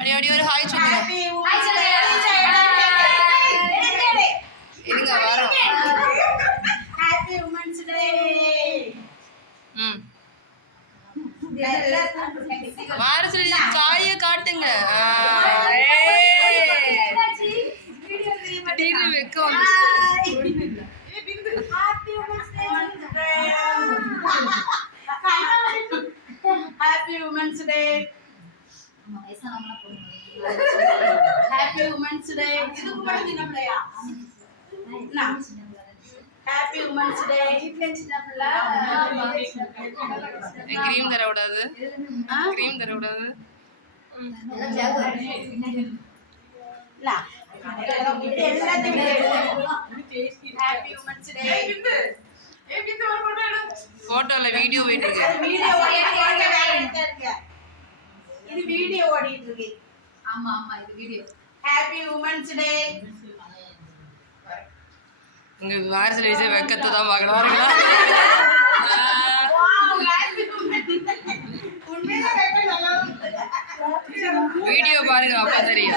அடி ஒரு ஹாய் சொல்லுங்க. இருங்க வரோம். ஹாப்பி உமன்ஸ் டே. வாரத்துல காய காட்டுங்க. திடீர்னு வெக்க வந்து ஹாப்பி உமன்ஸ் டே. ஹாப்பி உமன்ஸ் டே. ஹாப்பி உமன்ஸ் டே. இதுக்கு மட்டும் சின்ன பிள்ளையா? ஹாப்பி உமன்ஸ் டே. சின்ன பிள்ளை. கிரீம் தர கூடாது. கிரீம் தர கூடாது. போட்டோல வீடியோ போயிட்டு இருக்கு. இது வீடியோ ஓடிட்டு இருக்கு. ஆமா ஆமா இது வீடியோ. ஹாப்பி உமன்ஸ் டே. உங்க வாரத்துல விஜய் வெக்கத்தை தான் பார்க்கணும். வீடியோ பாருங்க அப்ப தெரியும்.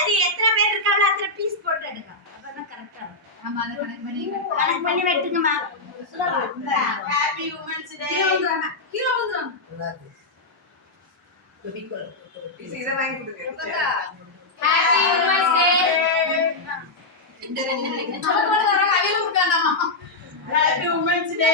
அது எத்தனை பேர் இருக்காங்களோ அத்தனை பீஸ் போட்டு எடுங்க. அப்பதான் கரெக்டா இருக்கும். ஆமா அத கனெக்ட் பண்ணி வெட்டுங்கம்மா. Happy women's day. ஹீரோ வந்துறாங்க. இத வாங்கி கொடுங்க. Happy women's day. இந்த ரெண்டு சொல்லுங்க அவில உட்கார்ந்தாமா. ஹாப்பி உமன்ஸ் டே.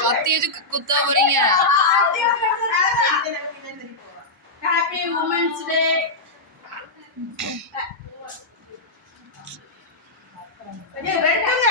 கத்தி வச்சு குத்தா போறீங்க. ஹாப்பி உமன்ஸ் டே. ரெண்டுங்க